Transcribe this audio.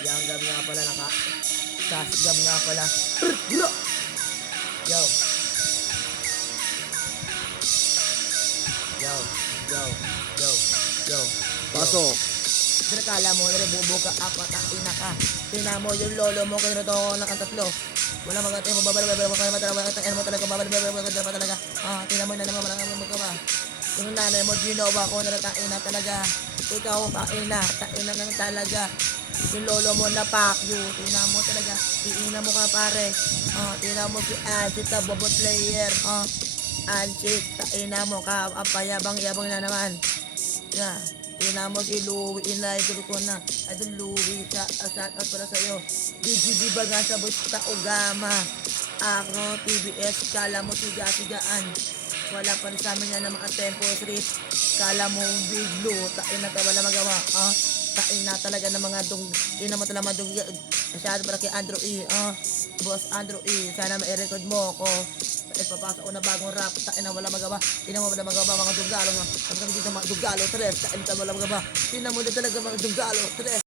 Yang gab nga pala sasgab nga pala. Yo. Yo. Yo. Yo. Yo. Pasok. Kala mo, bubuka apat ang ina ka. Tina mo yung lolo mo, kaya ito ako ng tatlo. Wala mga tayo, babalik mo talaga, babalik talaga. Tina mo na naman, maraming magkaba. Yung nanay mo, ginawa ko na ina talaga. Ikaw, taina lang talaga. Yung lolo mo na pack you, tina mo talaga. Iina mo ka pare. Tina mo si Ansit, bobo player. Ansit, taina mo ka, payabang-yabang na naman. Yeah. Tina mo si Louie, ina-idol ko na. Idol Louie, shout out pala sa'yo. BGB ba nga sa Busta Ogama? Ako, TBS, kala mo siga-sigaan. Wala pa rin sa amin yan ng mga tempo street. Kala mo biglo, tain na wala magawa. Tain na talaga ng mga ina mo talaga dung. Masyado para kay Andrew E. Boss Andrew E. Sana ma-record mo ako. Papasok ko na bagong rap, tain na wala magawa. Ina mo wala magawa mga dugalo. Sabi kami dito mga dugalo, tres. Tain na wala magawa. Tina mo na talaga mga dugalo, tres.